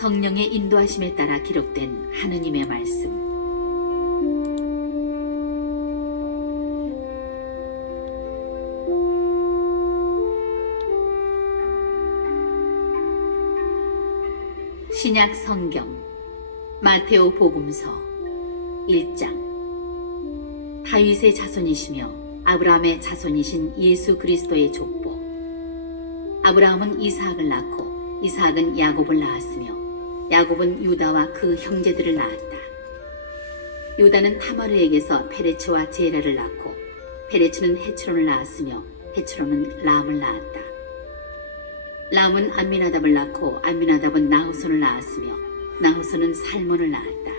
성령의 인도하심에 따라 기록된 하느님의 말씀. 신약 성경 마테오 복음서 1장. 다윗의 자손이시며 아브라함의 자손이신 예수 그리스도의 족보. 아브라함은 이삭을 낳고 이삭은 야곱을 낳았으며 야곱은 유다와 그 형제들을 낳았다. 유다는 타마르에게서 페레츠와 제라를 낳고 페레츠는 헤츠론을 낳았으며 헤츠론은 람을 낳았다. 람은 암미나답을 낳고 암미나답은 나후손을 낳았으며 나후손은 살몬을 낳았다.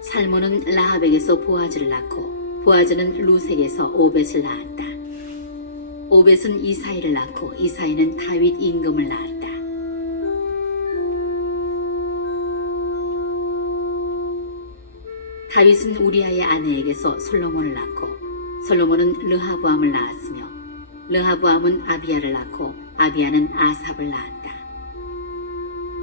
살몬은 라합에게서 보아즈를 낳고 보아즈는 루색에서 오벳을 낳았다. 오벳은 이사이를 낳고 이사이는 다윗 임금을 낳았다. 다윗은 우리아의 아내에게서 솔로몬을 낳고 솔로몬은 르하브암을 낳았으며 르하브암은 아비야를 낳고 아비야는 아삽을 낳았다.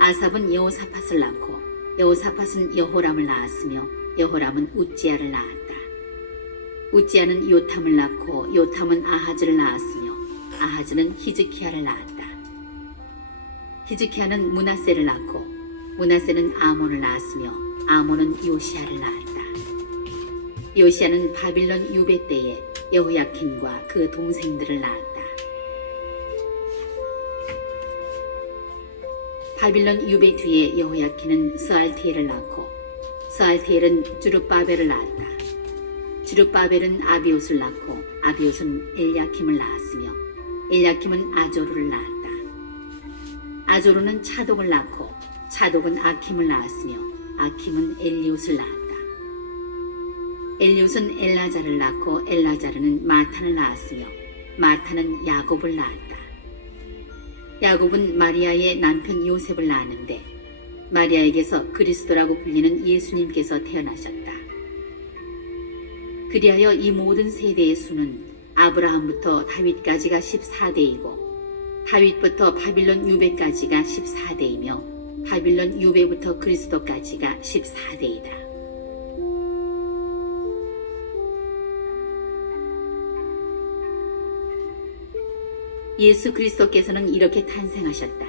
아삽은 여호사밧을 낳고 여호사밧은 여호람을 낳았으며 여호람은 우찌야를 낳았다. 우찌야는 요탐을 낳고 요탐은 아하즈를 낳았으며 아하즈는 히즈키야를 낳았다. 히즈키야는 므낫세를 낳고 므낫세는 아몬을 낳았으며 아몬은 요시야를 낳았다. 요시야는 바빌론 유배 때에 여호야킨과 그 동생들을 낳았다. 바빌론 유배 뒤에 여호야킨은 스알티엘을 낳고 스알티엘은 주룹바벨을 낳았다. 주룹바벨은 아비옷을 낳고 아비옷은 엘야킴을 낳았으며 엘야킴은 아조르를 낳았다. 아조르는 차독을 낳고 차독은 아킴을 낳았으며 아킴은 엘리옷을 낳았다. 엘리옷은 엘라자를 낳고 엘라자르는 마탄을 낳았으며 마탄은 야곱을 낳았다. 야곱은 마리아의 남편 요셉을 낳았는데 마리아에게서 그리스도라고 불리는 예수님께서 태어나셨다. 그리하여 이 모든 세대의 수는 아브라함부터 다윗까지가 14대이고 다윗부터 바빌론 유배까지가 14대이며 바빌론 유배부터 그리스도까지가 14대이다. 예수 그리스도께서는 이렇게 탄생하셨다.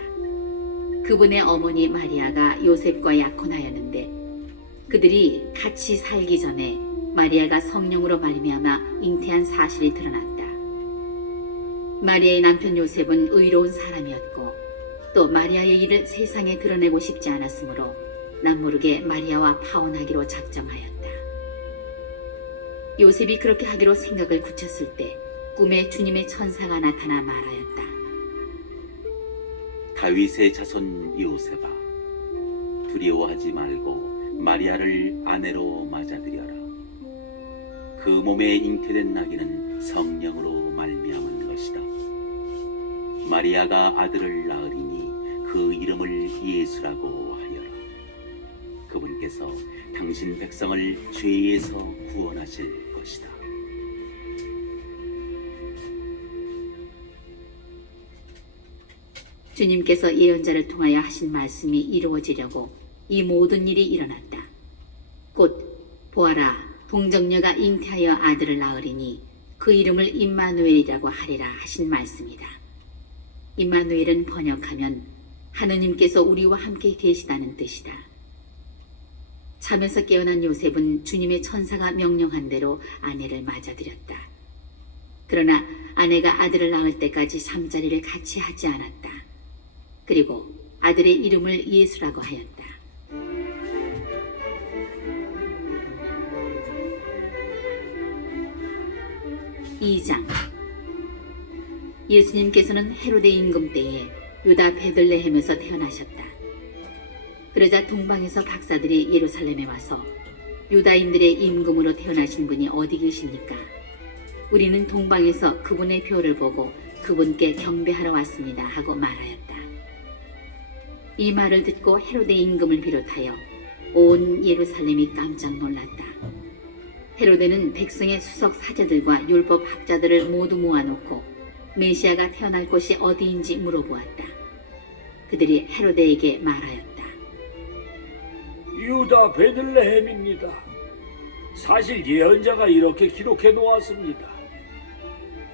그분의 어머니 마리아가 요셉과 약혼하였는데 그들이 같이 살기 전에 마리아가 성령으로 말미암아 잉태한 사실이 드러났다. 마리아의 남편 요셉은 의로운 사람이었고 또 마리아의 일을 세상에 드러내고 싶지 않았으므로 남모르게 마리아와 파혼하기로 작정하였다. 요셉이 그렇게 하기로 생각을 굳혔을 때 꿈에 주님의 천사가 나타나 말하였다. 다윗의 자손 요셉아, 두려워하지 말고 마리아를 아내로 맞아들여라. 그 몸에 잉태된 나귀는 성령으로 말미암은 것이다. 마리아가 아들을 낳으리니 그 이름을 예수라고 하여라. 그분께서 당신 백성을 죄에서 구원하실 것이다. 주님께서 예언자를 통하여 하신 말씀이 이루어지려고 이 모든 일이 일어났다. 곧 보아라, 동정녀가 잉태하여 아들을 낳으리니 그 이름을 임마누엘이라고 하리라 하신 말씀이다. 임마누엘은 번역하면 하느님께서 우리와 함께 계시다는 뜻이다. 잠에서 깨어난 요셉은 주님의 천사가 명령한 대로 아내를 맞아들였다. 그러나 아내가 아들을 낳을 때까지 잠자리를 같이 하지 않았다. 그리고 아들의 이름을 예수라고 하였다. 이 장. 예수님께서는 헤로데 임금 때에 유다 베들레헴에서 태어나셨다. 그러자 동방에서 박사들이 예루살렘에 와서 유다인들의 임금으로 태어나신 분이 어디 계십니까? 우리는 동방에서 그분의 표를 보고 그분께 경배하러 왔습니다 하고 말하였다. 이 말을 듣고 헤로데 임금을 비롯하여 온 예루살렘이 깜짝 놀랐다. 헤로데는 백성의 수석 사제들과 율법 학자들을 모두 모아놓고 메시아가 태어날 곳이 어디인지 물어보았다. 그들이 헤로데에게 말하였다. 유다 베들레헴입니다. 사실 예언자가 이렇게 기록해 놓았습니다.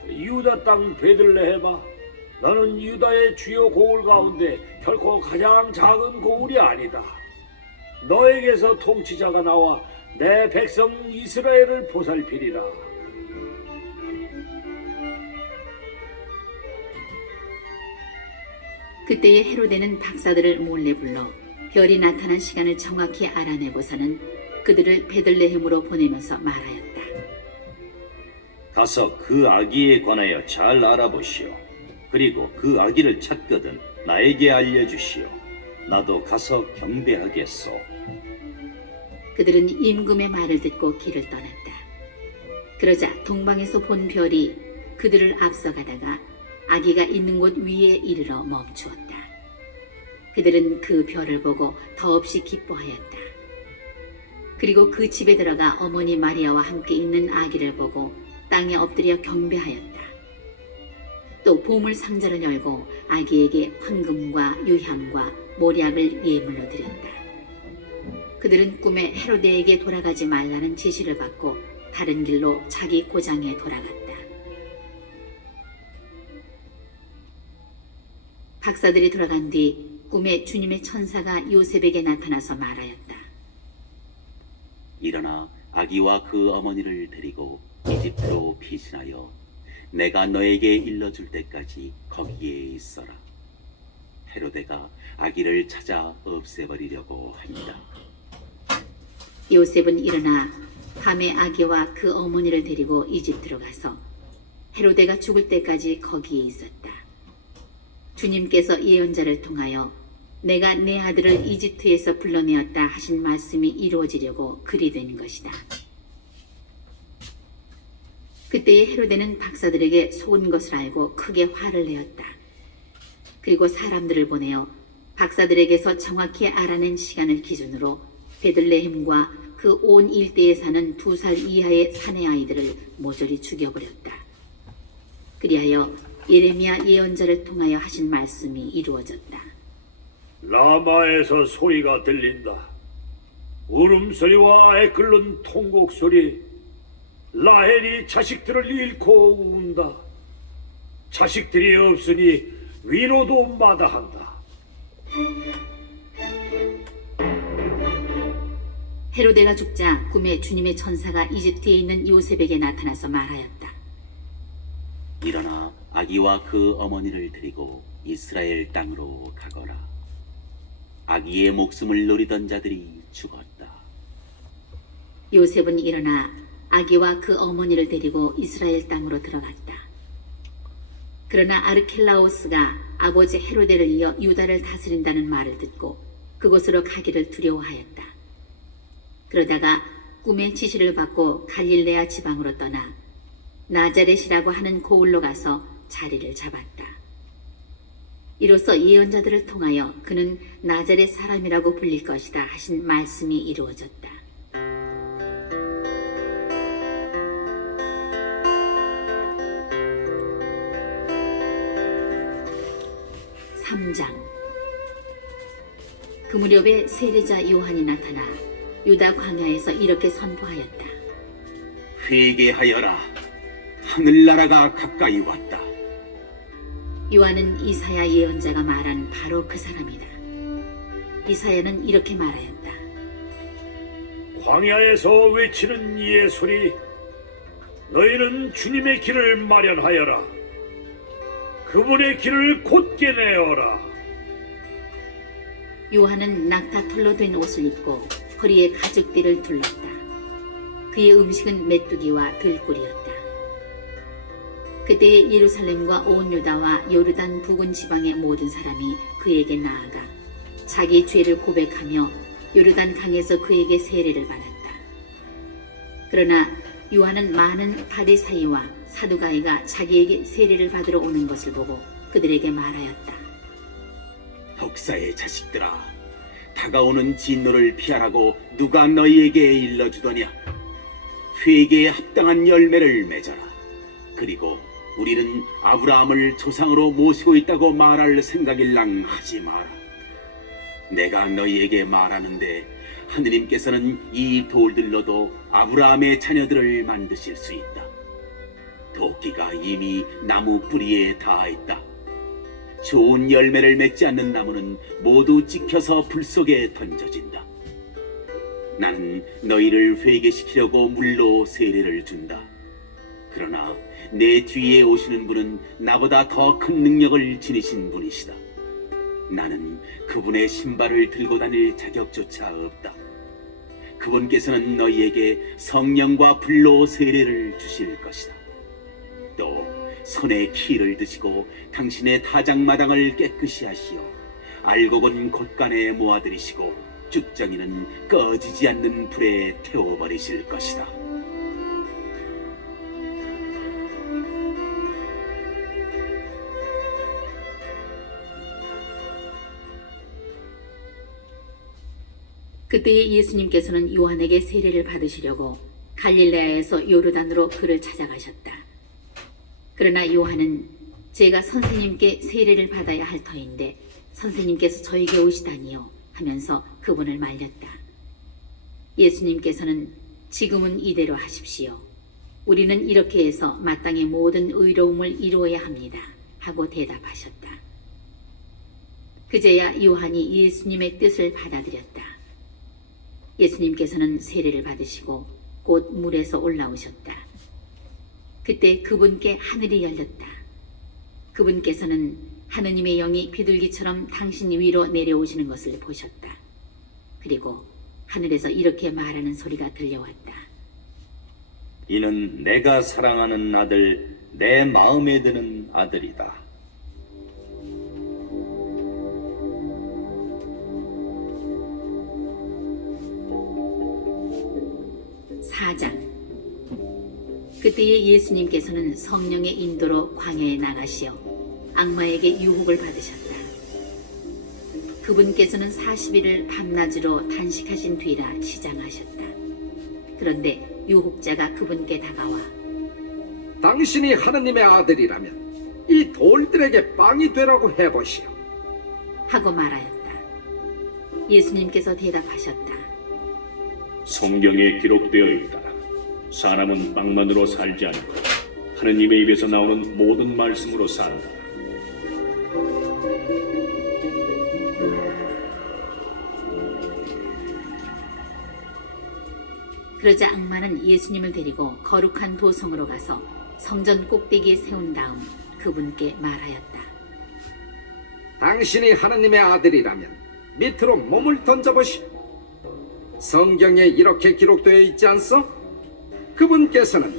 유다 땅 베들레헴아, 너는 유다의 주요 고을 가운데 결코 가장 작은 고을이 아니다. 너에게서 통치자가 나와 내 백성 이스라엘을 보살피리라. 그때에 헤로데는 박사들을 몰래 불러 별이 나타난 시간을 정확히 알아내고서는 그들을 베들레헴으로 보내면서 말하였다. 가서 그 아기에 관하여 잘 알아보시오. 그리고 그 아기를 찾거든 나에게 알려주시오. 나도 가서 경배하겠소. 그들은 임금의 말을 듣고 길을 떠났다. 그러자 동방에서 본 별이 그들을 앞서가다가 아기가 있는 곳 위에 이르러 멈추었다. 그들은 그 별을 보고 더없이 기뻐하였다. 그리고 그 집에 들어가 어머니 마리아와 함께 있는 아기를 보고 땅에 엎드려 경배하였다. 또 보물 상자를 열고 아기에게 황금과 유향과 모략을 예물로 드렸다. 그들은 꿈에 헤로데에게 돌아가지 말라는 지시를 받고 다른 길로 자기 고장에 돌아갔다. 박사들이 돌아간 뒤 꿈에 주님의 천사가 요셉에게 나타나서 말하였다. 일어나 아기와 그 어머니를 데리고 이집트로 피신하여 내가 너에게 일러줄 때까지 거기에 있어라. 헤로데가 아기를 찾아 없애버리려고 합니다. 요셉은 일어나 밤에 아기와 그 어머니를 데리고 이집트로 가서 헤로데가 죽을 때까지 거기에 있었다. 주님께서 예언자를 통하여 내가 내 아들을 이집트에서 불러내었다 하신 말씀이 이루어지려고 그리 된 것이다. 그때에 헤로데는 박사들에게 속은 것을 알고 크게 화를 내었다. 그리고 사람들을 보내어 박사들에게서 정확히 알아낸 시간을 기준으로 베들레헴과 그 온 일대에 사는 2살 이하의 사내 아이들을 모조리 죽여버렸다. 그리하여 예레미야 예언자를 통하여 하신 말씀이 이루어졌다. 라마에서 소리가 들린다. 울음소리와 아에 끓는 통곡소리. 라헬이 자식들을 잃고 운다. 자식들이 없으니 위로도 마다한다. 헤로데가 죽자 꿈에 주님의 천사가 이집트에 있는 요셉에게 나타나서 말하였다. 일어나 아기와 그 어머니를 데리고 이스라엘 땅으로 가거라. 아기의 목숨을 노리던 자들이 죽었다. 요셉은 일어나 아기와 그 어머니를 데리고 이스라엘 땅으로 들어갔다. 그러나 아르켈라오스가 아버지 헤로데를 이어 유다를 다스린다는 말을 듣고 그곳으로 가기를 두려워하였다. 그러다가 꿈의 지시를 받고 갈릴레아 지방으로 떠나 나자렛이라고 하는 고을로 가서 자리를 잡았다. 이로써 예언자들을 통하여 그는 나자렛 사람이라고 불릴 것이다 하신 말씀이 이루어졌다. 그 무렵에 세례자 요한이 나타나 유다 광야에서 이렇게 선포하였다. 회개하여라. 하늘나라가 가까이 왔다. 요한은 이사야 예언자가 말한 바로 그 사람이다. 이사야는 이렇게 말하였다. 광야에서 외치는 이의 소리. 너희는 주님의 길을 마련하여라. 그분의 길을 곧게 내어라. 요한은 낙타털로 된 옷을 입고 허리에 가죽띠를 둘렀다. 그의 음식은 메뚜기와 들꿀이었다. 그때에 예루살렘과 온 유다와 요르단 부근 지방의 모든 사람이 그에게 나아가 자기 죄를 고백하며 요르단 강에서 그에게 세례를 받았다. 그러나 요한은 많은 바리사이와 사두가이가 자기에게 세례를 받으러 오는 것을 보고 그들에게 말하였다. 독사의 자식들아, 다가오는 진노를 피하라고 누가 너희에게 일러주더냐? 회개에 합당한 열매를 맺어라. 그리고 우리는 아브라함을 조상으로 모시고 있다고 말할 생각일랑 하지 마라. 내가 너희에게 말하는데 하느님께서는 이 돌들로도 아브라함의 자녀들을 만드실 수 있다. 도끼가 이미 나무 뿌리에 닿아있다. 좋은 열매를 맺지 않는 나무는 모두 찍혀서 불 속에 던져진다. 나는 너희를 회개시키려고 물로 세례를 준다. 그러나 내 뒤에 오시는 분은 나보다 더 큰 능력을 지니신 분이시다. 나는 그분의 신발을 들고 다닐 자격조차 없다. 그분께서는 너희에게 성령과 불로 세례를 주실 것이다. 또 손에 키를 드시고 당신의 타작마당을 깨끗이 하시어 알곡은 곳간에 모아들이시고 쭉정이는 꺼지지 않는 불에 태워버리실 것이다. 그때에 예수님께서는 요한에게 세례를 받으시려고 갈릴레아에서 요르단으로 그를 찾아가셨다. 그러나 요한은 제가 선생님께 세례를 받아야 할 터인데 선생님께서 저에게 오시다니요 하면서 그분을 말렸다. 예수님께서는 지금은 이대로 하십시오. 우리는 이렇게 해서 마땅히 모든 의로움을 이루어야 합니다. 하고 대답하셨다. 그제야 요한이 예수님의 뜻을 받아들였다. 예수님께서는 세례를 받으시고 곧 물에서 올라오셨다. 그때 그분께 하늘이 열렸다. 그분께서는 하느님의 영이 비둘기처럼 당신 위로 내려오시는 것을 보셨다. 그리고 하늘에서 이렇게 말하는 소리가 들려왔다. 이는 내가 사랑하는 아들, 내 마음에 드는 아들이다. 4장. 그때에 예수님께서는 성령의 인도로 광야에 나가시어 악마에게 유혹을 받으셨다. 그분께서는 40일을 밤낮으로 단식하신 뒤라 시장하셨다. 그런데 유혹자가 그분께 다가와 당신이 하느님의 아들이라면 이 돌들에게 빵이 되라고 해보시오. 하고 말하였다. 예수님께서 대답하셨다. 성경에 기록되어 있다. 사람은 빵만으로 살지 않고 하느님의 입에서 나오는 모든 말씀으로 산다. 그러자 악마는 예수님을 데리고 거룩한 도성으로 가서 성전 꼭대기에 세운 다음 그분께 말하였다. 당신이 하느님의 아들이라면 밑으로 몸을 던져보시오. 성경에 이렇게 기록되어 있지 않소? 그분께서는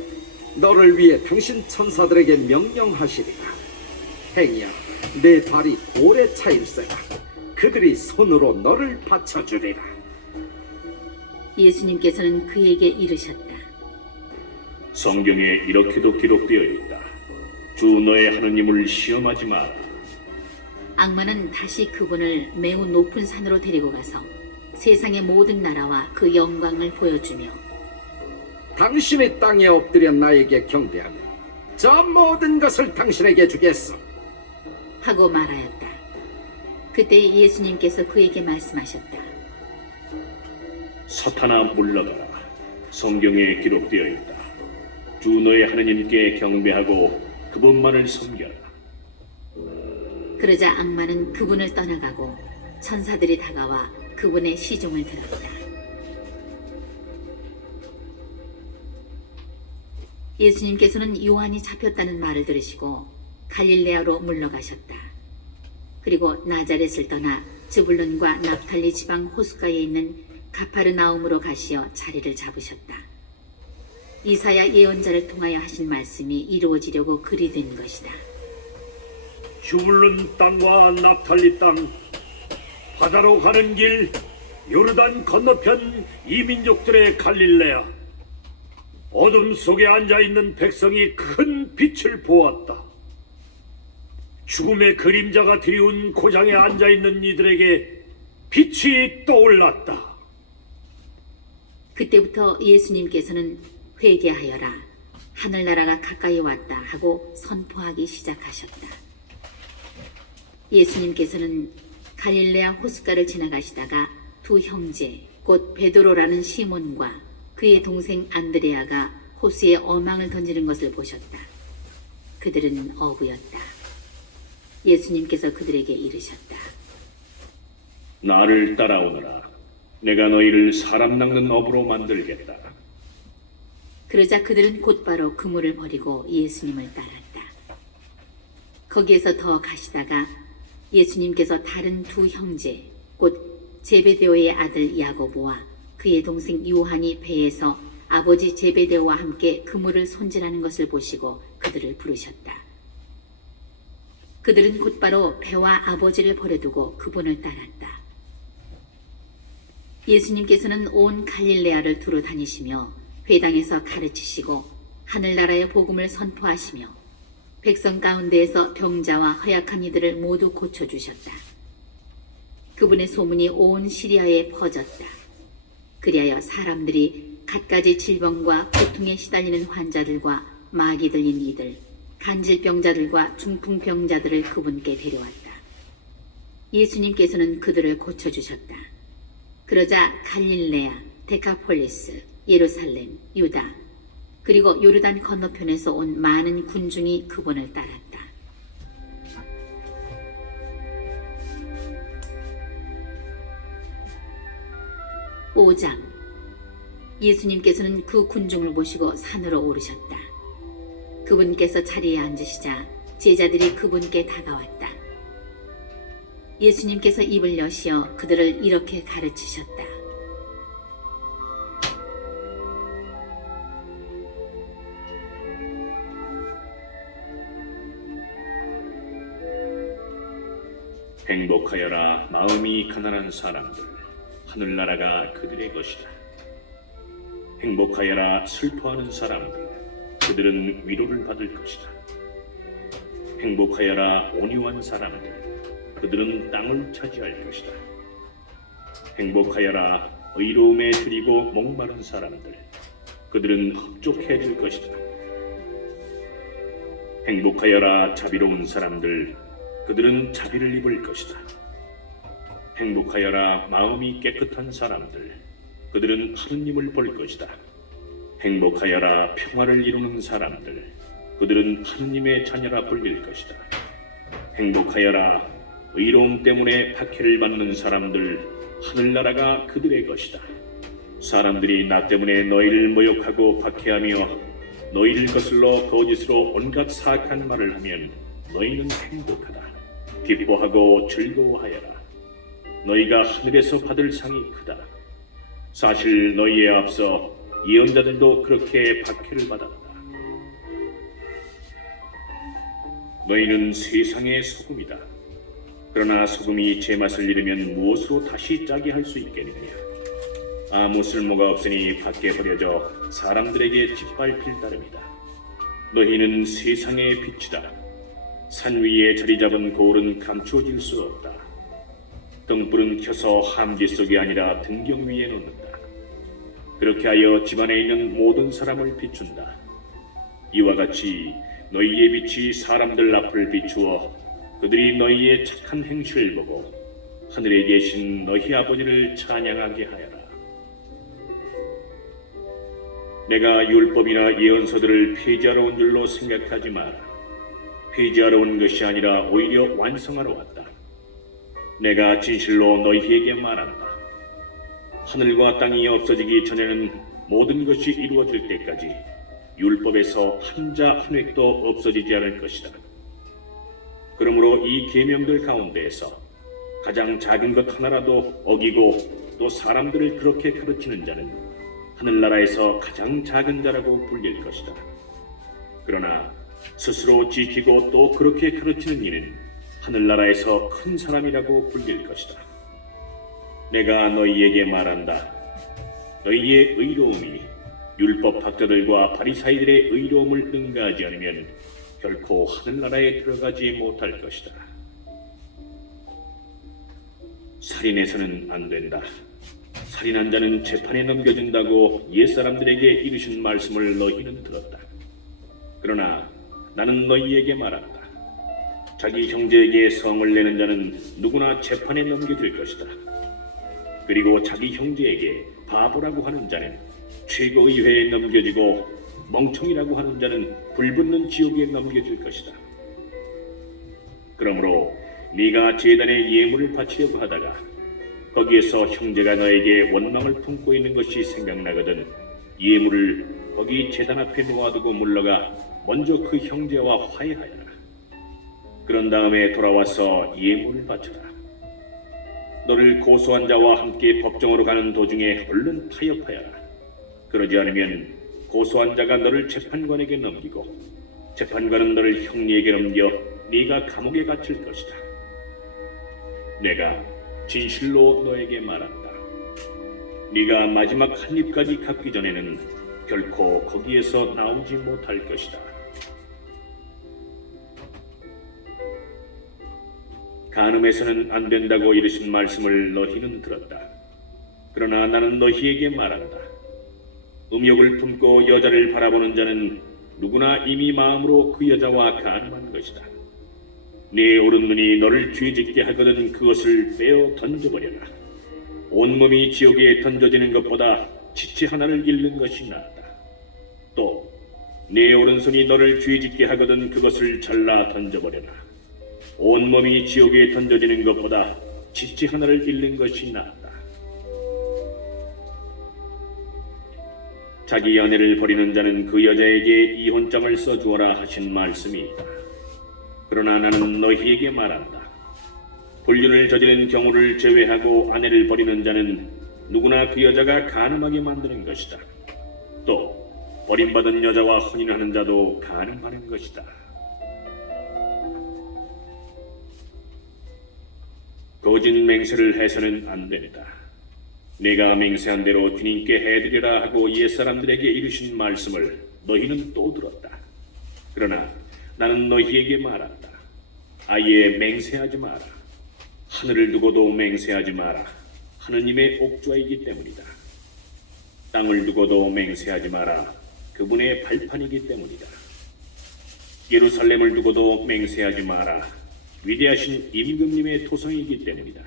너를 위해 당신 천사들에게 명령하시리라. 행여 내 발이 돌에 차일세라. 그들이 손으로 너를 받쳐주리라. 예수님께서는 그에게 이르셨다. 성경에 이렇게도 기록되어 있다. 주 너의 하느님을 시험하지 마라. 악마는 다시 그분을 매우 높은 산으로 데리고 가서 세상의 모든 나라와 그 영광을 보여주며 당신이 땅에 엎드려 나에게 경배하면 저 모든 것을 당신에게 주겠소. 하고 말하였다. 그때 예수님께서 그에게 말씀하셨다. 사탄아 물러가라. 성경에 기록되어 있다. 주 너의 하느님께 경배하고 그분만을 섬겨라. 그러자 악마는 그분을 떠나가고 천사들이 다가와 그분의 시종을 들었다. 예수님께서는 요한이 잡혔다는 말을 들으시고 갈릴레아로 물러가셨다. 그리고 나자렛을 떠나 즈불론과 납탈리 지방 호숫가에 있는 가파르나움으로 가시어 자리를 잡으셨다. 이사야 예언자를 통하여 하신 말씀이 이루어지려고 그리 된 것이다. 주불론 땅과 납탈리 땅, 바다로 가는 길, 요르단 건너편 이민족들의 갈릴레아. 어둠 속에 앉아있는 백성이 큰 빛을 보았다. 죽음의 그림자가 드리운 고장에 앉아있는 이들에게 빛이 떠올랐다. 그때부터 예수님께서는 회개하여라, 하늘나라가 가까이 왔다 하고 선포하기 시작하셨다. 예수님께서는 갈릴레아 호숫가를 지나가시다가 두 형제 곧 베드로라는 시몬과 그의 동생 안드레아가 호수에 어망을 던지는 것을 보셨다. 그들은 어부였다. 예수님께서 그들에게 이르셨다. 나를 따라오너라. 내가 너희를 사람 낚는 어부로 만들겠다. 그러자 그들은 곧바로 그물을 버리고 예수님을 따랐다. 거기에서 더 가시다가 예수님께서 다른 두 형제, 곧 제베데오의 아들 야고보와 그의 동생 요한이 배에서 아버지 제베데오와 함께 그물을 손질하는 것을 보시고 그들을 부르셨다. 그들은 곧바로 배와 아버지를 버려두고 그분을 따랐다. 예수님께서는 온 갈릴레아를 두루 다니시며 회당에서 가르치시고 하늘나라의 복음을 선포하시며 백성 가운데에서 병자와 허약한 이들을 모두 고쳐주셨다. 그분의 소문이 온 시리아에 퍼졌다. 그리하여 사람들이 갖가지 질병과 고통에 시달리는 환자들과 마귀 들린 이들, 간질병자들과 중풍병자들을 그분께 데려왔다. 예수님께서는 그들을 고쳐주셨다. 그러자 갈릴레아, 데카폴리스, 예루살렘, 유다, 그리고 요르단 건너편에서 온 많은 군중이 그분을 따랐다. 오장 예수님께서는 그 군중을 보시고 산으로 오르셨다. 그분께서 자리에 앉으시자 제자들이 그분께 다가왔다. 예수님께서 입을 여시어 그들을 이렇게 가르치셨다. 행복하여라 마음이 가난한 사람들, 하늘나라가 그들의 것이다. 행복하여라 슬퍼하는 사람들, 그들은 위로를 받을 것이다. 행복하여라 온유한 사람들, 그들은 땅을 차지할 것이다. 행복하여라 의로움에 들이고 목마른 사람들, 그들은 흡족해질 것이다. 행복하여라 자비로운 사람들, 그들은 자비를 입을 것이다. 행복하여라 마음이 깨끗한 사람들, 그들은 하느님을 볼 것이다. 행복하여라 평화를 이루는 사람들, 그들은 하느님의 자녀라 불릴 것이다. 행복하여라 의로움 때문에 박해를 받는 사람들, 하늘나라가 그들의 것이다. 사람들이 나 때문에 너희를 모욕하고 박해하며 너희를 거슬러 거짓으로 온갖 사악한 말을 하면 너희는 행복하다. 기뻐하고 즐거워하여라. 너희가 하늘에서 받을 상이 크다. 사실 너희에 앞서 예언자들도 그렇게 박해를 받았다. 너희는 세상의 소금이다. 그러나 소금이 제맛을 잃으면 무엇으로 다시 짜게 할 수 있겠느냐? 아무 쓸모가 없으니 밖에 버려져 사람들에게 짓밟힐 따름이다. 너희는 세상의 빛이다. 산 위에 자리 잡은 고울은 감추어질 수 없다. 등불은 켜서 함지 속이 아니라 등경 위에 놓는다. 그렇게 하여 집안에 있는 모든 사람을 비춘다. 이와 같이 너희의 빛이 사람들 앞을 비추어 그들이 너희의 착한 행실을 보고 하늘에 계신 너희 아버지를 찬양하게 하여라. 내가 율법이나 예언서들을 폐지하러 온 줄로 생각하지 마라. 폐지하러 온 것이 아니라 오히려 완성하러 왔다. 내가 진실로 너희에게 말한다. 하늘과 땅이 없어지기 전에는 모든 것이 이루어질 때까지 율법에서 한자 한 획도 없어지지 않을 것이다. 그러므로 이 계명들 가운데에서 가장 작은 것 하나라도 어기고 또 사람들을 그렇게 가르치는 자는 하늘나라에서 가장 작은 자라고 불릴 것이다. 그러나 스스로 지키고 또 그렇게 가르치는 이는 하늘나라에서 큰 사람이라고 불릴 것이다. 내가 너희에게 말한다. 너희의 의로움이 율법 학자들과 바리사이들의 의로움을 능가하지 않으면 결코 하늘나라에 들어가지 못할 것이다. 살인해서는 안 된다. 살인한 자는 재판에 넘겨진다고 옛사람들에게 이르신 말씀을 너희는 들었다. 그러나 나는 너희에게 말한다. 자기 형제에게 성을 내는 자는 누구나 재판에 넘겨질 것이다. 그리고 자기 형제에게 바보라고 하는 자는 최고의 회에 넘겨지고 멍청이라고 하는 자는 불붙는 지옥에 넘겨질 것이다. 그러므로 네가 제단에 예물을 바치려고 하다가 거기에서 형제가 너에게 원망을 품고 있는 것이 생각나거든 예물을 거기 제단 앞에 놓아두고 물러가 먼저 그 형제와 화해하여라. 그런 다음에 돌아와서 예물을 바쳐라. 너를 고소한 자와 함께 법정으로 가는 도중에 얼른 타협하여라. 그러지 않으면 고소한 자가 너를 재판관에게 넘기고 재판관은 너를 형리에게 넘겨 네가 감옥에 갇힐 것이다. 내가 진실로 너에게 말한다. 네가 마지막 한 입까지 갚기 전에는 결코 거기에서 나오지 못할 것이다. 간음해서는 안 된다고 이르신 말씀을 너희는 들었다. 그러나 나는 너희에게 말한다. 음욕을 품고 여자를 바라보는 자는 누구나 이미 마음으로 그 여자와 간음한 것이다. 네 오른눈이 너를 죄짓게 하거든 그것을 빼어 던져버려라. 온몸이 지옥에 던져지는 것보다 지체 하나를 잃는 것이 낫다. 또 네 오른손이 너를 죄짓게 하거든 그것을 잘라 던져버려라. 온몸이 지옥에 던져지는 것보다 지체 하나를 잃는 것이 낫다. 자기 연애를 버리는 자는 그 여자에게 이혼장을 써주어라 하신 말씀이 있다. 그러나 나는 너희에게 말한다. 불륜을 저지른 경우를 제외하고 아내를 버리는 자는 누구나 그 여자가 간음하게 만드는 것이다. 또 버림받은 여자와 혼인하는 자도 간음하는 것이다. 거짓 맹세를 해서는 안 된다. 내가 맹세한 대로 주님께 해드리라 하고 옛사람들에게 이르신 말씀을 너희는 또 들었다. 그러나 나는 너희에게 말한다. 아예 맹세하지 마라. 하늘을 두고도 맹세하지 마라. 하느님의 옥좌이기 때문이다. 땅을 두고도 맹세하지 마라. 그분의 발판이기 때문이다. 예루살렘을 두고도 맹세하지 마라. 위대하신 임금님의 토성이기 때문이다.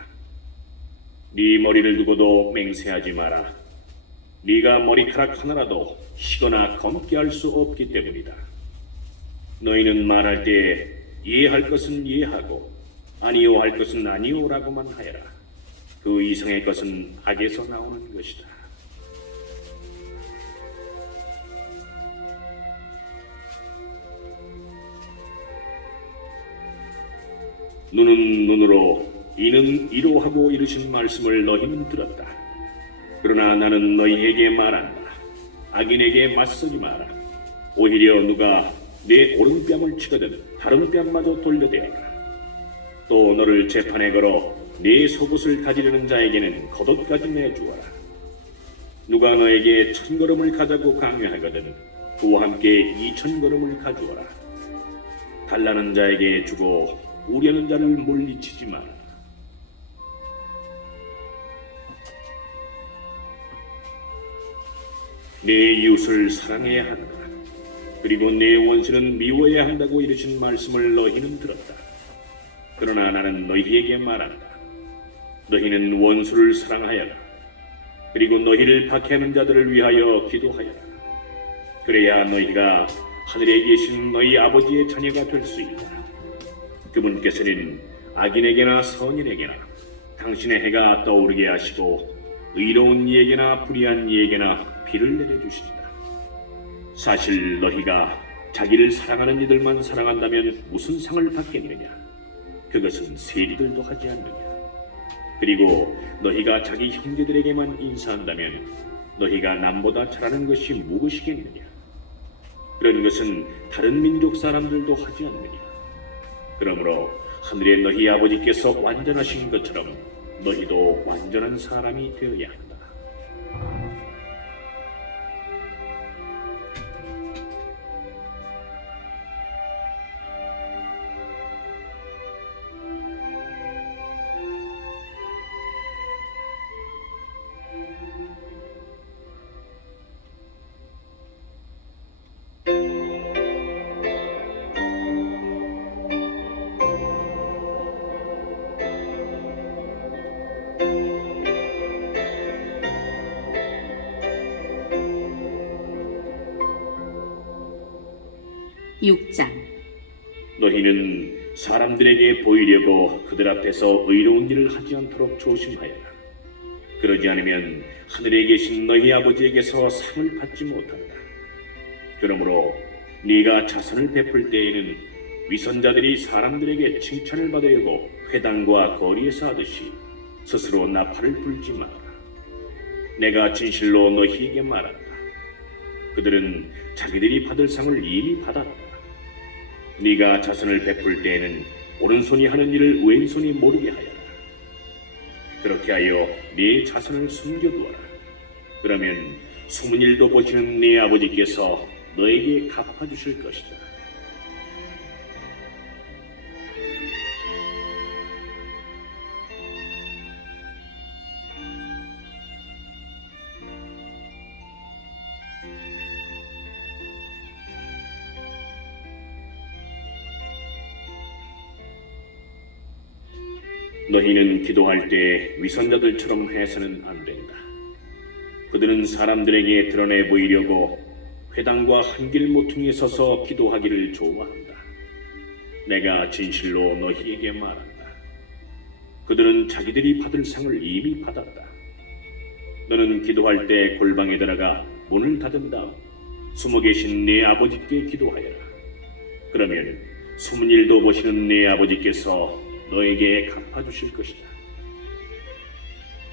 네 머리를 두고도 맹세하지 마라. 네가 머리카락 하나라도 희거나 검게 할 수 없기 때문이다. 너희는 말할 때 이해할 것은 이해하고 아니요 할 것은 아니요라고만 하여라. 그 이상의 것은 악에서 나오는 것이다. 눈은 눈으로 이는 이로 하고 이르신 말씀을 너희는 들었다. 그러나 나는 너희에게 말한다. 악인에게 맞서지 마라. 오히려 누가 내 오른뺨을 치거든 다른 뺨마저 돌려대어라. 또 너를 재판에 걸어 네 속옷을 가지려는 자에게는 겉옷까지 내주어라. 누가 너에게 1000걸음을 가자고 강요하거든 그와 함께 2000걸음을 가주어라. 달라는 자에게 주고 우려는 자를 물리치지 마라. 내 이웃을 사랑해야 한다. 그리고 내 원수는 미워해야 한다고 이르신 말씀을 너희는 들었다. 그러나 나는 너희에게 말한다. 너희는 원수를 사랑하여라. 그리고 너희를 박해하는 자들을 위하여 기도하여라. 그래야 너희가 하늘에 계신 너희 아버지의 자녀가 될 수 있다. 그분께서는 악인에게나 선인에게나 당신의 해가 떠오르게 하시고 의로운 이에게나 불의한 이에게나 비를 내려주신다. 사실 너희가 자기를 사랑하는 이들만 사랑한다면 무슨 상을 받겠느냐? 그것은 세리들도 하지 않느냐? 그리고 너희가 자기 형제들에게만 인사한다면 너희가 남보다 잘하는 것이 무엇이겠느냐? 그런 것은 다른 민족 사람들도 하지 않느냐? 그러므로 하늘의 너희 아버지께서 완전하신 것처럼 너희도 완전한 사람이 되어야 한다. 6장. 너희는 사람들에게 보이려고 그들 앞에서 의로운 일을 하지 않도록 조심하여라. 그러지 않으면 하늘에 계신 너희 아버지에게서 상을 받지 못한다. 그러므로 네가 자선을 베풀 때에는 위선자들이 사람들에게 칭찬을 받으려고 회당과 거리에서 하듯이 스스로 나팔을 불지 마라. 내가 진실로 너희에게 말한다. 그들은 자기들이 받을 상을 이미 받았다. 네가 자선을 베풀 때에는 오른손이 하는 일을 왼손이 모르게 하여라. 그렇게 하여 네 자선을 숨겨두어라. 그러면 숨은 일도 보시는 네 아버지께서 너에게 갚아주실 것이다. 너희는 기도할 때 위선자들처럼 해서는 안 된다. 그들은 사람들에게 드러내 보이려고 회당과 한길 모퉁이에 서서 기도하기를 좋아한다. 내가 진실로 너희에게 말한다. 그들은 자기들이 받을 상을 이미 받았다. 너는 기도할 때 골방에 들어가 문을 닫은 다음 숨어 계신 네 아버지께 기도하여라. 그러면 숨은 일도 보시는 네 아버지께서 너에게 갚아주실 것이다.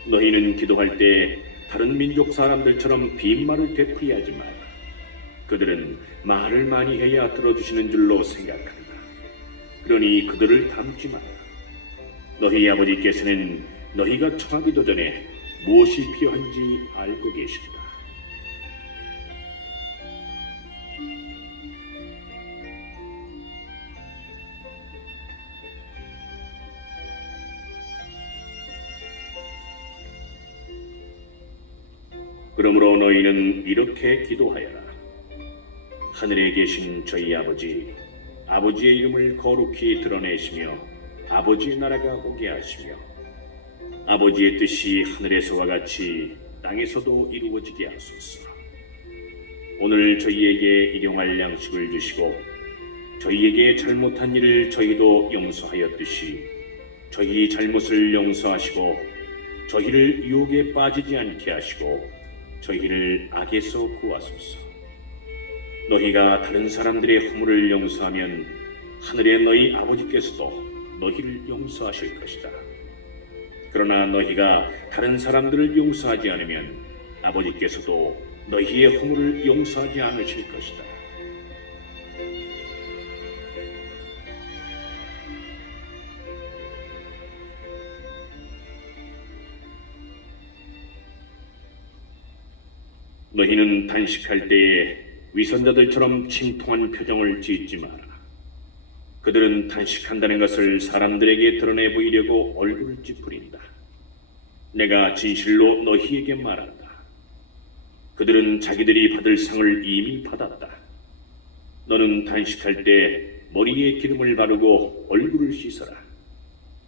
너희는 기도할 때 다른 민족 사람들처럼 빈말을 되풀이하지 마라. 그들은 말을 많이 해야 들어주시는 줄로 생각한다. 그러니 그들을 닮지 마라. 너희 아버지께서는 너희가 청하기도 전에 무엇이 필요한지 알고 계신다. 그러므로 너희는 이렇게 기도하여라. 하늘에 계신 저희 아버지, 아버지의 이름을 거룩히 드러내시며 아버지의 나라가 오게 하시며 아버지의 뜻이 하늘에서와 같이 땅에서도 이루어지게 하소서. 오늘 저희에게 일용할 양식을 주시고 저희에게 잘못한 일을 저희도 용서하였듯이 저희 잘못을 용서하시고 저희를 유혹에 빠지지 않게 하시고 저희를 악에서 구하소서. 너희가 다른 사람들의 허물을 용서하면 하늘의 너희 아버지께서도 너희를 용서하실 것이다. 그러나 너희가 다른 사람들을 용서하지 않으면 아버지께서도 너희의 허물을 용서하지 않으실 것이다. 너희는 단식할 때에 위선자들처럼 침통한 표정을 짓지 마라. 그들은 단식한다는 것을 사람들에게 드러내 보이려고 얼굴을 찌푸린다. 내가 진실로 너희에게 말한다. 그들은 자기들이 받을 상을 이미 받았다. 너는 단식할 때 머리에 기름을 바르고 얼굴을 씻어라.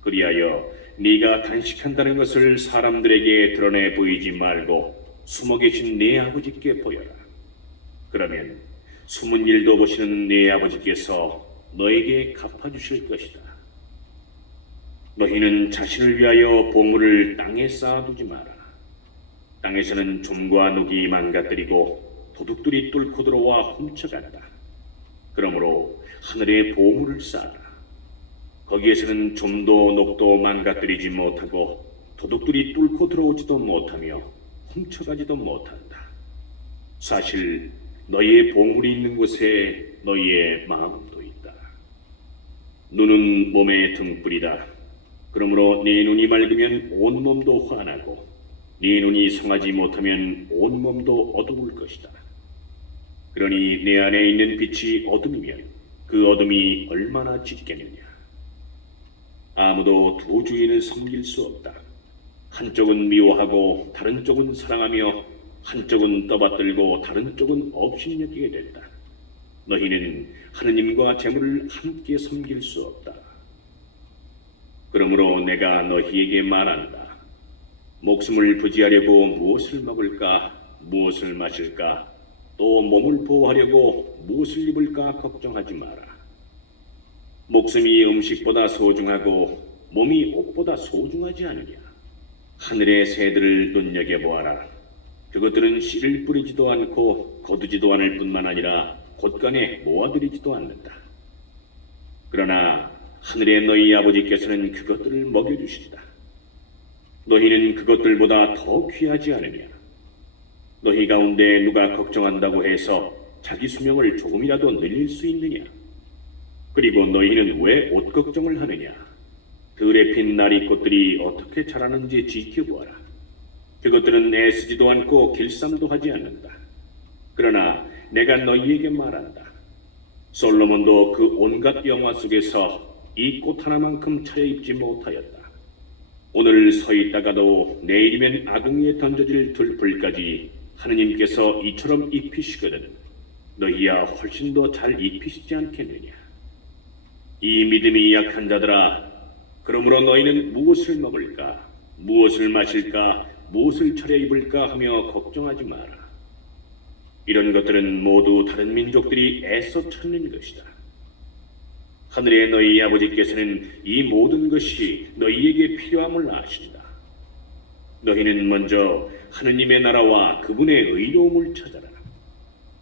그리하여 네가 단식한다는 것을 사람들에게 드러내 보이지 말고 숨어 계신 네 아버지께 보여라. 그러면 숨은 일도 보시는 네 아버지께서 너에게 갚아주실 것이다. 너희는 자신을 위하여 보물을 땅에 쌓아두지 마라. 땅에서는 좀과 녹이 망가뜨리고 도둑들이 뚫고 들어와 훔쳐간다. 그러므로 하늘에 보물을 쌓아라. 거기에서는 좀도 녹도 망가뜨리지 못하고 도둑들이 뚫고 들어오지도 못하며 훔쳐가지도 못한다. 사실 너희의 보물이 있는 곳에 너희의 마음도 있다. 눈은 몸의 등불이다. 그러므로 네 눈이 맑으면 온 몸도 환하고 네 눈이 성하지 못하면 온 몸도 어두울 것이다. 그러니 내 안에 있는 빛이 어둠이면 그 어둠이 얼마나 짙겠느냐. 아무도 두 주인을 섬길 수 없다. 한쪽은 미워하고 다른 쪽은 사랑하며 한쪽은 떠받들고 다른 쪽은 업신여기게 된다. 너희는 하느님과 재물을 함께 섬길 수 없다. 그러므로 내가 너희에게 말한다. 목숨을 부지하려고 무엇을 먹을까, 무엇을 마실까, 또 몸을 보호하려고 무엇을 입을까 걱정하지 마라. 목숨이 음식보다 소중하고 몸이 옷보다 소중하지 않으냐. 하늘의 새들을 눈여겨보아라. 그것들은 씨를 뿌리지도 않고 거두지도 않을 뿐만 아니라 곳간에 모아들이지도 않는다. 그러나 하늘의 너희 아버지께서는 그것들을 먹여주시리다. 너희는 그것들보다 더 귀하지 않으냐. 너희 가운데 누가 걱정한다고 해서 자기 수명을 조금이라도 늘릴 수 있느냐. 그리고 너희는 왜 옷 걱정을 하느냐. 들에 핀 나리꽃들이 어떻게 자라는지 지켜보아라. 그것들은 애쓰지도 않고 길쌈도 하지 않는다. 그러나 내가 너희에게 말한다. 솔로몬도 그 온갖 영화 속에서 이 꽃 하나만큼 차려입지 못하였다. 오늘 서 있다가도 내일이면 아궁이에 던져질 들풀까지 하느님께서 이처럼 입히시거든 너희야 훨씬 더 잘 입히시지 않겠느냐. 이 믿음이 약한 자들아, 그러므로 너희는 무엇을 먹을까, 무엇을 마실까, 무엇을 차려입을까 하며 걱정하지 마라. 이런 것들은 모두 다른 민족들이 애써 찾는 것이다. 하늘의 너희 아버지께서는 이 모든 것이 너희에게 필요함을 아신다. 너희는 먼저 하느님의 나라와 그분의 의로움을 찾아라.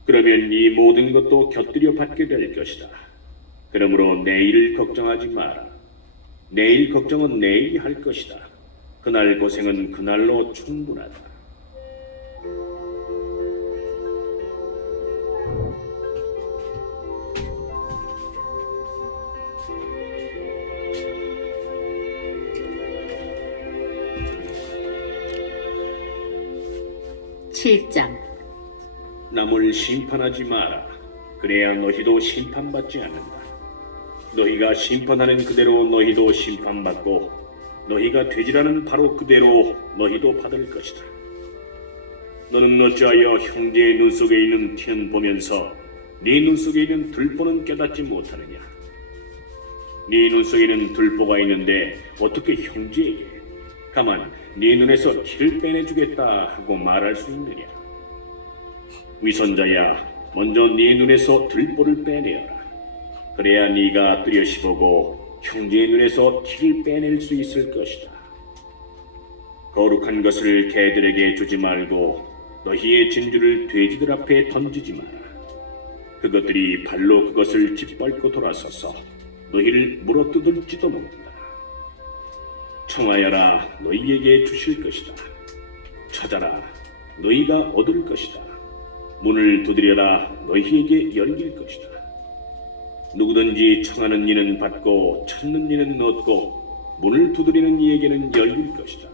그러면 이 모든 것도 곁들여 받게 될 것이다. 그러므로 내일을 걱정하지 마라. 내일 걱정은 내일이 할 것이다. 그날 고생은 그날로 충분하다. 칠장 남을 심판하지 마라. 그래야 너희도 심판받지 않는다. 너희가 심판하는 그대로 너희도 심판받고 너희가 되지라는 바로 그대로 너희도 받을 것이다. 너는 어찌하여 형제의 눈 속에 있는 티는 보면서 네 눈 속에 있는 들보는 깨닫지 못하느냐. 네 눈 속에는 들보가 있는데 어떻게 형제에게 가만 네 눈에서 티를 빼내주겠다 하고 말할 수 있느냐. 위선자야, 먼저 네 눈에서 들보를 빼내어라. 그래야 네가 뚜렷이 보고 형제의 눈에서 티를 빼낼 수 있을 것이다. 거룩한 것을 개들에게 주지 말고 너희의 진주를 돼지들 앞에 던지지 마라. 그것들이 발로 그것을 짓밟고 돌아서서 너희를 물어뜯을지도 모른다. 청하여라, 너희에게 주실 것이다. 찾아라, 너희가 얻을 것이다. 문을 두드려라, 너희에게 열릴 것이다. 누구든지 청하는 이는 받고 찾는 이는 얻고 문을 두드리는 이에게는 열릴 것이다.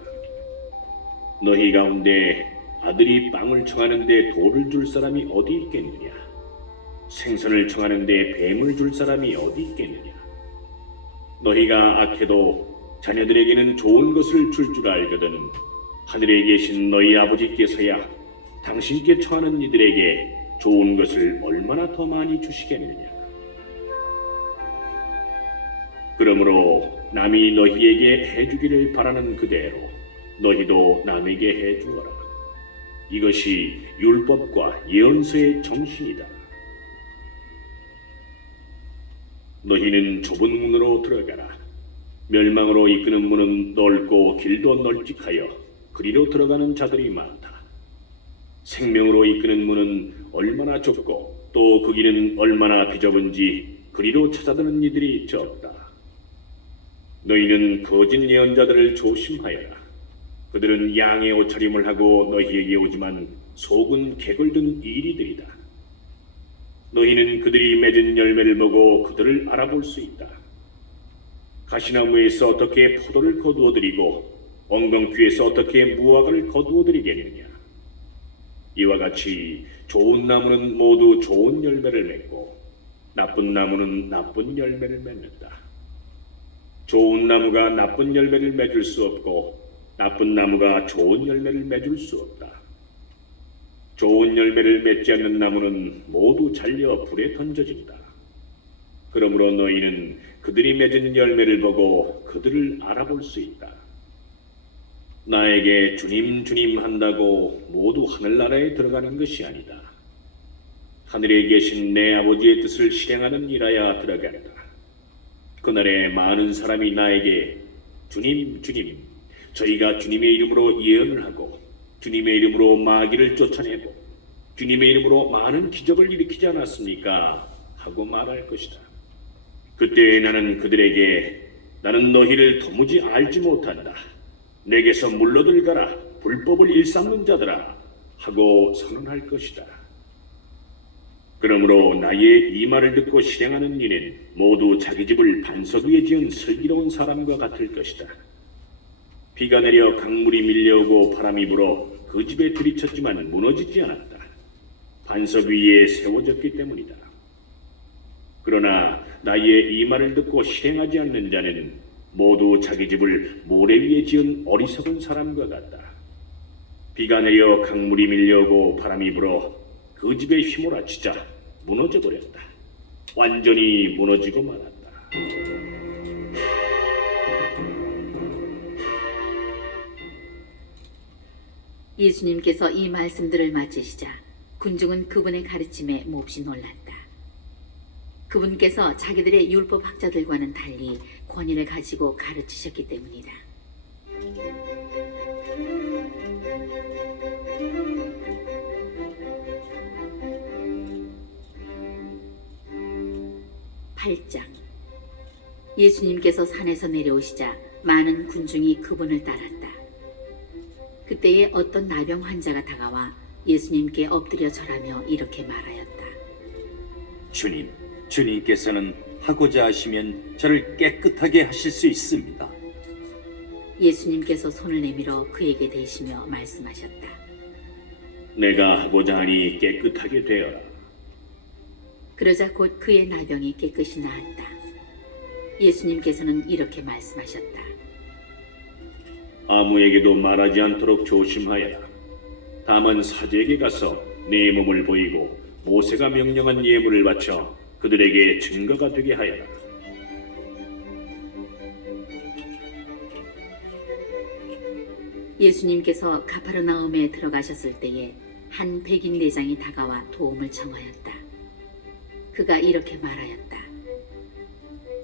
너희 가운데 아들이 빵을 청하는데 돌을 줄 사람이 어디 있겠느냐? 생선을 청하는데 뱀을 줄 사람이 어디 있겠느냐? 너희가 악해도 자녀들에게는 좋은 것을 줄 줄 알거든 하늘에 계신 너희 아버지께서야 당신께 청하는 이들에게 좋은 것을 얼마나 더 많이 주시겠느냐. 그러므로 남이 너희에게 해주기를 바라는 그대로 너희도 남에게 해주어라. 이것이 율법과 예언서의 정신이다. 너희는 좁은 문으로 들어가라. 멸망으로 이끄는 문은 넓고 길도 널찍하여 그리로 들어가는 자들이 많다. 생명으로 이끄는 문은 얼마나 좁고 또 그 길은 얼마나 비좁은지 그리로 찾아드는 이들이 적다. 너희는 거짓 예언자들을 조심하여라. 그들은 양의 옷차림을 하고 너희에게 오지만 속은 객을 든 이리들이다. 너희는 그들이 맺은 열매를 보고 그들을 알아볼 수 있다. 가시나무에서 어떻게 포도를 거두어드리고 엉겅퀴에서 어떻게 무화과를 거두어드리겠느냐. 이와 같이 좋은 나무는 모두 좋은 열매를 맺고 나쁜 나무는 나쁜 열매를 맺는다. 좋은 나무가 나쁜 열매를 맺을 수 없고 나쁜 나무가 좋은 열매를 맺을 수 없다. 좋은 열매를 맺지 않는 나무는 모두 잘려 불에 던져진다. 그러므로 너희는 그들이 맺은 열매를 보고 그들을 알아볼 수 있다. 나에게 주님 주님 한다고 모두 하늘나라에 들어가는 것이 아니다. 하늘에 계신 내 아버지의 뜻을 실행하는 일하여 들어간다. 그날에 많은 사람이 나에게 주님, 주님, 저희가 주님의 이름으로 예언을 하고 주님의 이름으로 마귀를 쫓아내고 주님의 이름으로 많은 기적을 일으키지 않았습니까? 하고 말할 것이다. 그때 나는 그들에게 나는 너희를 도무지 알지 못한다. 내게서 물러들 가라. 불법을 일삼는 자들아. 하고 선언할 것이다. 그러므로 나의 이 말을 듣고 실행하는 이는 모두 자기 집을 반석 위에 지은 슬기로운 사람과 같을 것이다. 비가 내려 강물이 밀려오고 바람이 불어 그 집에 들이쳤지만 무너지지 않았다. 반석 위에 세워졌기 때문이다. 그러나 나의 이 말을 듣고 실행하지 않는 자는 모두 자기 집을 모래 위에 지은 어리석은 사람과 같다. 비가 내려 강물이 밀려오고 바람이 불어 그 집에 휘몰아치자 무너져 버렸다. 완전히 무너지고 말았다. 예수님께서 이 말씀들을 마치시자 군중은 그분의 가르침에 몹시 놀랐다. 그분께서 자기들의 율법 학자들과는 달리 권위를 가지고 가르치셨기 때문이다. (8장) 예수님께서 산에서 내려오시자 많은 군중이 그분을 따랐다. 그때에 어떤 나병 환자가 다가와 예수님께 엎드려 절하며 이렇게 말하였다. 주님, 주님께서는 하고자 하시면 저를 깨끗하게 하실 수 있습니다. 예수님께서 손을 내밀어 그에게 대시며 말씀하셨다. 내가 하고자 하니 깨끗하게 되어라. 그러자 곧 그의 나병이 깨끗이 나았다. 예수님께서는 이렇게 말씀하셨다. 아무에게도 말하지 않도록 조심하여라. 다만 사제에게 가서 네 몸을 보이고 모세가 명령한 예물을 바쳐 그들에게 증거가 되게 하여라. 예수님께서 가파르나움에 들어가셨을 때에 한 백인 내장이 다가와 도움을 청하였다. 그가 이렇게 말하였다.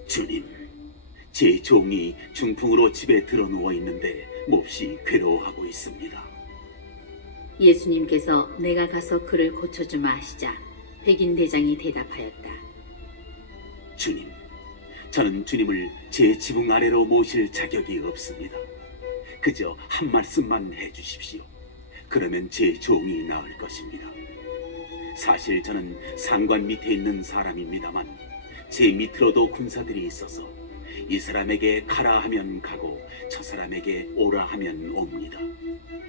주님, 제 종이 중풍으로 집에 들어누워 있는데 몹시 괴로워하고 있습니다. 예수님께서 내가 가서 그를 고쳐주마 하시자 백인 대장이 대답하였다. 주님, 저는 주님을 제 지붕 아래로 모실 자격이 없습니다. 그저 한 말씀만 해주십시오. 그러면 제 종이 나을 것입니다. 사실 저는 상관 밑에 있는 사람입니다만 제 밑으로도 군사들이 있어서 이 사람에게 가라 하면 가고 저 사람에게 오라 하면 옵니다.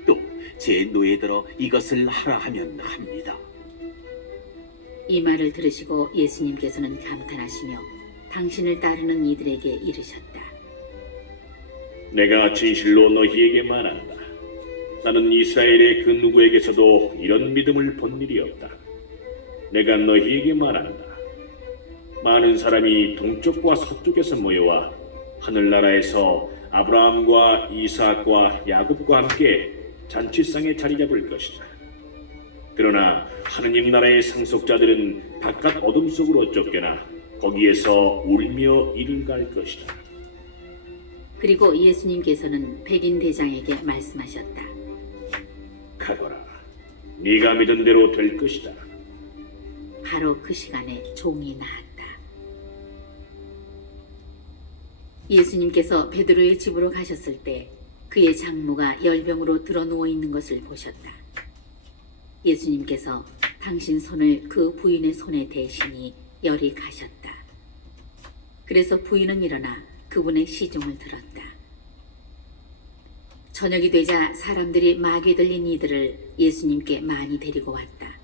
또 제 노예들어 이것을 하라 하면 합니다. 이 말을 들으시고 예수님께서는 감탄하시며 당신을 따르는 이들에게 이르셨다. 내가 진실로 너희에게 말한다. 나는 이스라엘의 그 누구에게서도 이런 믿음을 본 일이 없다. 내가 너희에게 말한다. 많은 사람이 동쪽과 서쪽에서 모여와 하늘나라에서 아브라함과 이삭과 야곱과 함께 잔치상에 자리 잡을 것이다. 그러나 하느님 나라의 상속자들은 바깥 어둠 속으로 쫓겨나 거기에서 울며 이를 갈 것이다. 그리고 예수님께서는 백인 대장에게 말씀하셨다. 가거라. 네가 믿은 대로 될 것이다. 바로 그 시간에 종이 나았다. 예수님께서 베드로의 집으로 가셨을 때 그의 장모가 열병으로 드러누워 있는 것을 보셨다. 예수님께서 당신 손을 그 부인의 손에 대시니 열이 가셨다. 그래서 부인은 일어나 그분의 시중을 들었다. 저녁이 되자 사람들이 마귀 들린 이들을 예수님께 많이 데리고 왔다.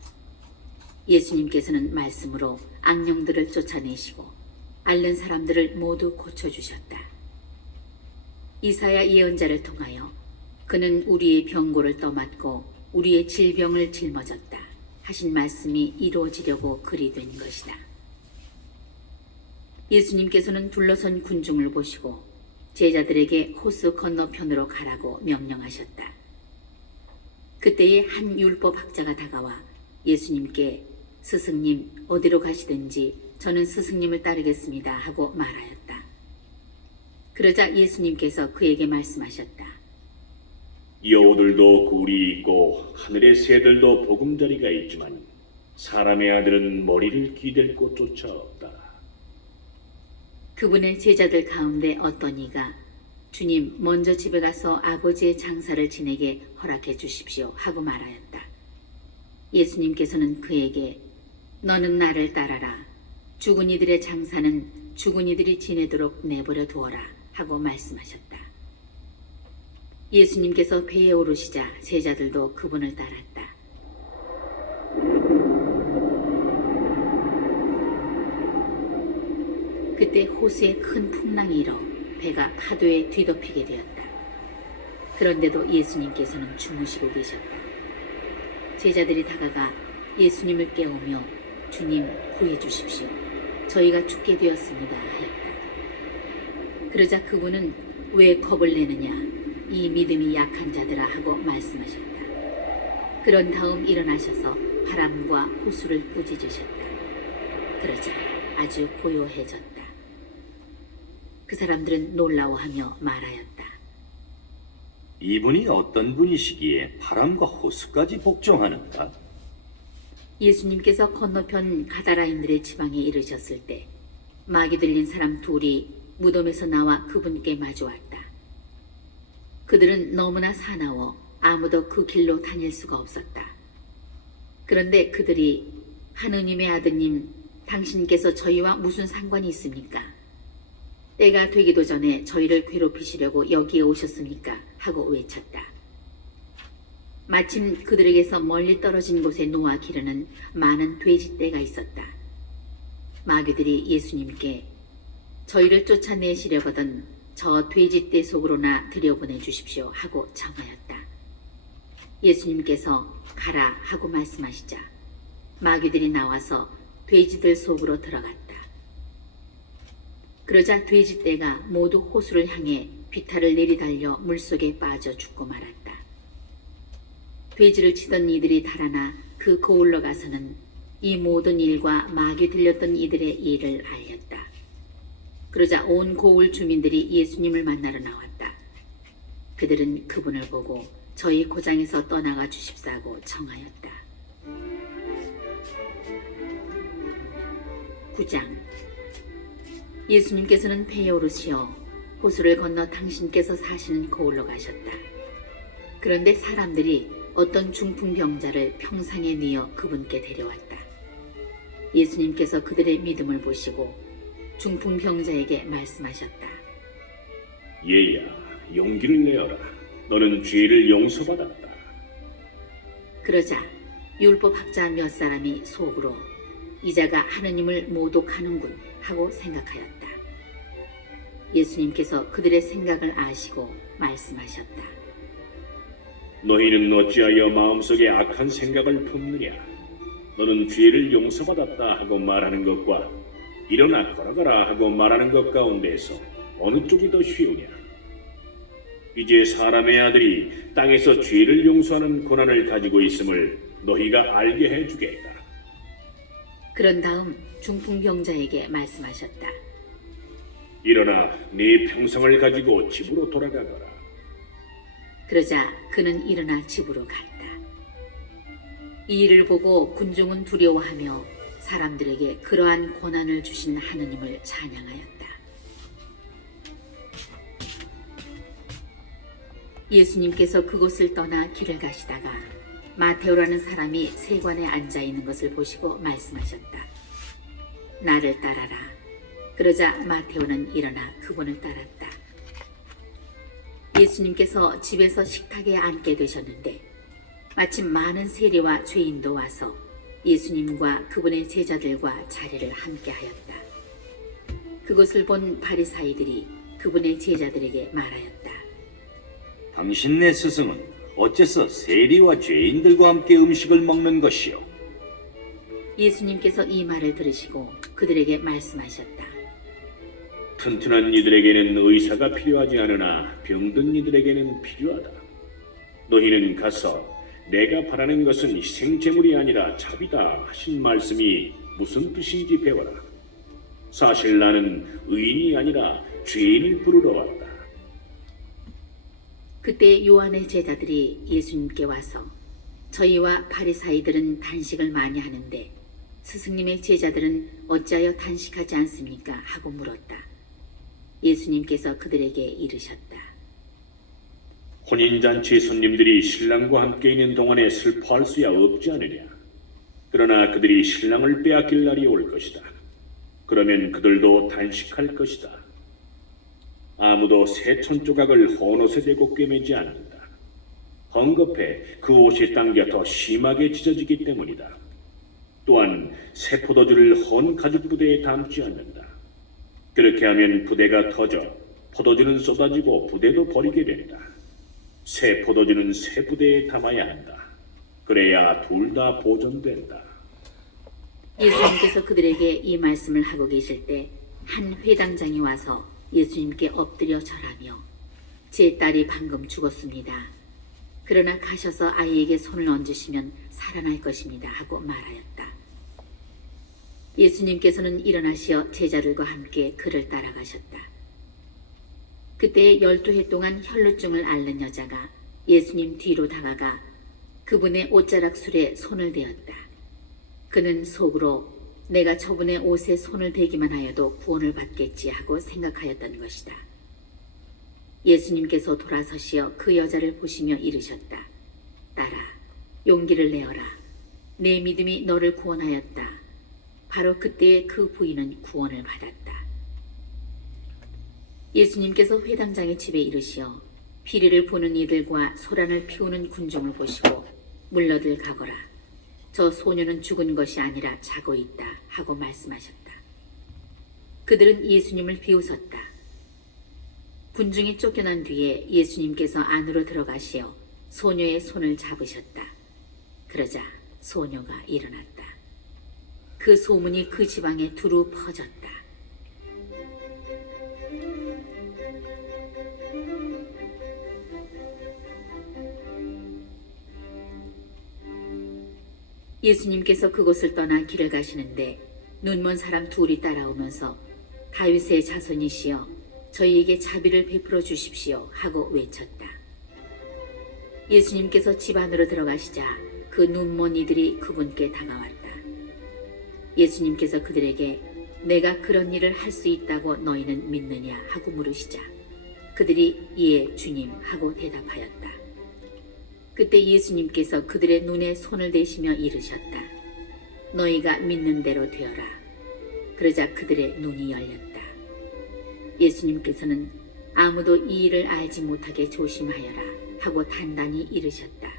예수님께서는 말씀으로 악령들을 쫓아내시고 앓는 사람들을 모두 고쳐주셨다. 이사야 예언자를 통하여 그는 우리의 병고를 떠맡고 우리의 질병을 짊어졌다 하신 말씀이 이루어지려고 그리 된 것이다. 예수님께서는 둘러선 군중을 보시고 제자들에게 호수 건너편으로 가라고 명령하셨다. 그때에 한 율법 학자가 다가와 예수님께 스승님 어디로 가시든지 저는 스승님을 따르겠습니다 하고 말하였다. 그러자 예수님께서 그에게 말씀하셨다. 여우들도 굴이 있고 하늘의 새들도 보금자리가 있지만 사람의 아들은 머리를 기댈 곳조차 없다. 그분의 제자들 가운데 어떤 이가 주님 먼저 집에 가서 아버지의 장사를 지내게 허락해 주십시오 하고 말하였다. 예수님께서는 그에게 너는 나를 따라라. 죽은 이들의 장사는 죽은 이들이 지내도록 내버려 두어라 하고 말씀하셨다. 예수님께서 배에 오르시자 제자들도 그분을 따랐다. 그때 호수에 큰 풍랑이 일어 배가 파도에 뒤덮이게 되었다. 그런데도 예수님께서는 주무시고 계셨다. 제자들이 다가가 예수님을 깨우며 주님 구해 주십시오. 저희가 죽게 되었습니다 하였다. 그러자 그분은 왜 겁을 내느냐 이 믿음이 약한 자들아 하고 말씀하셨다. 그런 다음 일어나셔서 바람과 호수를 꾸짖으셨다. 그러자 아주 고요해졌다. 그 사람들은 놀라워하며 말하였다. 이분이 어떤 분이시기에 바람과 호수까지 복종하는가? 예수님께서 건너편 가다라인들의 지방에 이르셨을 때 마귀 들린 사람 둘이 무덤에서 나와 그분께 마주왔다. 그들은 너무나 사나워 아무도 그 길로 다닐 수가 없었다. 그런데 그들이 하느님의 아드님, 당신께서 저희와 무슨 상관이 있습니까? 때가 되기도 전에 저희를 괴롭히시려고 여기에 오셨습니까? 하고 외쳤다. 마침 그들에게서 멀리 떨어진 곳에 놓아 기르는 많은 돼지떼가 있었다. 마귀들이 예수님께 저희를 쫓아내시려거든 저 돼지떼 속으로나 들여보내 주십시오 하고 청하였다. 예수님께서 가라 하고 말씀하시자 마귀들이 나와서 돼지들 속으로 들어갔다. 그러자 돼지떼가 모두 호수를 향해 비탈을 내리달려 물속에 빠져 죽고 말았다. 돼지를 치던 이들이 달아나 그 거울로 가서는 이 모든 일과 마귀 들렸던 이들의 일을 알렸다. 그러자 온 고을 주민들이 예수님을 만나러 나왔다. 그들은 그분을 보고 저희 고장에서 떠나가 주십사고 청하였다. 9장 예수님께서는 배에 오르시어 호수를 건너 당신께서 사시는 고을로 가셨다. 그런데 사람들이 어떤 중풍병자를 평상에 뉘어 그분께 데려왔다. 예수님께서 그들의 믿음을 보시고 중풍병자에게 말씀하셨다. 얘야, 용기를 내어라. 너는 죄를 용서받았다. 그러자 율법학자 몇 사람이 속으로 이자가 하느님을 모독하는군 하고 생각하였다. 예수님께서 그들의 생각을 아시고 말씀하셨다. 너희는 어찌하여 마음속에 악한 생각을 품느냐? 너는 죄를 용서받았다 하고 말하는 것과 일어나 걸어가라 하고 말하는 것 가운데서 어느 쪽이 더 쉬우냐? 이제 사람의 아들이 땅에서 죄를 용서하는 권한을 가지고 있음을 너희가 알게 해주겠다. 그런 다음 중풍병자에게 말씀하셨다. 일어나 네 평상을 가지고 집으로 돌아가거라. 그러자 그는 일어나 집으로 갔다. 이 일을 보고 군중은 두려워하며 사람들에게 그러한 권한을 주신 하느님을 찬양하였다. 예수님께서 그곳을 떠나 길을 가시다가 마테오라는 사람이 세관에 앉아 있는 것을 보시고 말씀하셨다. 나를 따라라. 그러자 마테오는 일어나 그분을 따랐다. 예수님께서 집에서 식탁에 앉게 되셨는데 마침 많은 세리와 죄인도 와서 예수님과 그분의 제자들과 자리를 함께 하였다. 그것을 본 바리사이들이 그분의 제자들에게 말하였다. 당신네 스승은 어째서 세리와 죄인들과 함께 음식을 먹는 것이요? 예수님께서 이 말을 들으시고 그들에게 말씀하셨다. 튼튼한 이들에게는 의사가 필요하지 않으나 병든 이들에게는 필요하다. 너희는 가서 내가 바라는 것은 희생제물이 아니라 자비다 하신 말씀이 무슨 뜻인지 배워라. 사실 나는 의인이 아니라 죄인을 부르러 왔다. 그때 요한의 제자들이 예수님께 와서 저희와 바리사이들은 단식을 많이 하는데 스승님의 제자들은 어찌하여 단식하지 않습니까? 하고 물었다. 예수님께서 그들에게 이르셨다. 혼인잔치 손님들이 신랑과 함께 있는 동안에 슬퍼할 수야 없지 않으냐. 그러나 그들이 신랑을 빼앗길 날이 올 것이다. 그러면 그들도 단식할 것이다. 아무도 새 천조각을 헌옷에 대고 꿰매지 않는다. 헝겊에 그 옷이 당겨 더 심하게 찢어지기 때문이다. 또한 새 포도주를 헌 가죽 부대에 담지 않는다. 그렇게 하면 부대가 터져 포도주는 쏟아지고 부대도 버리게 된다. 새 포도주는 새 부대에 담아야 한다. 그래야 둘 다 보존된다. 예수님께서 그들에게 이 말씀을 하고 계실 때 한 회당장이 와서 예수님께 엎드려 절하며 제 딸이 방금 죽었습니다. 그러나 가셔서 아이에게 손을 얹으시면 살아날 것입니다. 하고 말하였다. 예수님께서는 일어나시어 제자들과 함께 그를 따라가셨다. 그때 12해 동안 혈루증을 앓는 여자가 예수님 뒤로 다가가 그분의 옷자락 술에 손을 대었다. 그는 속으로 내가 저분의 옷에 손을 대기만 하여도 구원을 받겠지 하고 생각하였던 것이다. 예수님께서 돌아서시어 그 여자를 보시며 이르셨다. 딸아, 용기를 내어라. 내 믿음이 너를 구원하였다. 바로 그때에 그 부인은 구원을 받았다. 예수님께서 회당장의 집에 이르시어 피리를 보는 이들과 소란을 피우는 군중을 보시고 물러들 가거라. 저 소녀는 죽은 것이 아니라 자고 있다 하고 말씀하셨다. 그들은 예수님을 비웃었다. 군중이 쫓겨난 뒤에 예수님께서 안으로 들어가시어 소녀의 손을 잡으셨다. 그러자 소녀가 일어났다. 그 소문이 그 지방에 두루 퍼졌다. 예수님께서 그곳을 떠나 길을 가시는데 눈먼 사람 둘이 따라오면서 다윗의 자손이시여 저희에게 자비를 베풀어 주십시오 하고 외쳤다. 예수님께서 집 안으로 들어가시자 그 눈먼 이들이 그분께 다가왔다. 예수님께서 그들에게 내가 그런 일을 할 수 있다고 너희는 믿느냐 하고 물으시자 그들이 예 주님 하고 대답하였다. 그때 예수님께서 그들의 눈에 손을 대시며 이르셨다. 너희가 믿는 대로 되어라. 그러자 그들의 눈이 열렸다. 예수님께서는 아무도 이 일을 알지 못하게 조심하여라 하고 단단히 이르셨다.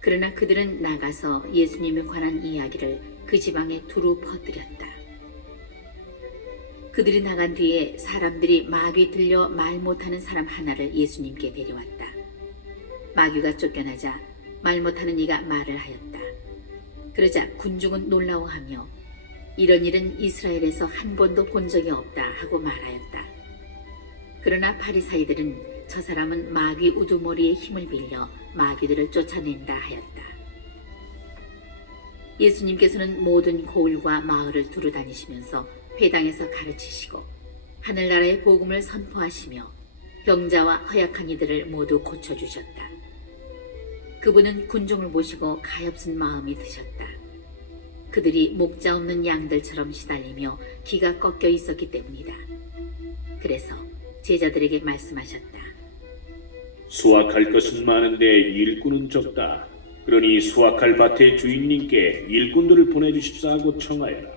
그러나 그들은 나가서 예수님에 관한 이야기를 그 지방에 두루 퍼뜨렸다. 그들이 나간 뒤에 사람들이 마귀 들려 말 못하는 사람 하나를 예수님께 데려왔다. 마귀가 쫓겨나자 말 못하는 이가 말을 하였다. 그러자 군중은 놀라워하며 이런 일은 이스라엘에서 한 번도 본 적이 없다 하고 말하였다. 그러나 바리사이들은 저 사람은 마귀 우두머리의 힘을 빌려 마귀들을 쫓아낸다 하였다. 예수님께서는 모든 고을과 마을을 두루 다니시면서 회당에서 가르치시고 하늘나라의 복음을 선포하시며 병자와 허약한 이들을 모두 고쳐주셨다. 그분은 군중을 보시고 가엾은 마음이 드셨다. 그들이 목자 없는 양들처럼 시달리며 기가 꺾여 있었기 때문이다. 그래서 제자들에게 말씀하셨다. 수확할 것은 많은데 일꾼은 적다. 그러니 수확할 밭의 주인님께 일꾼들을 보내주십사 하고 청하여라.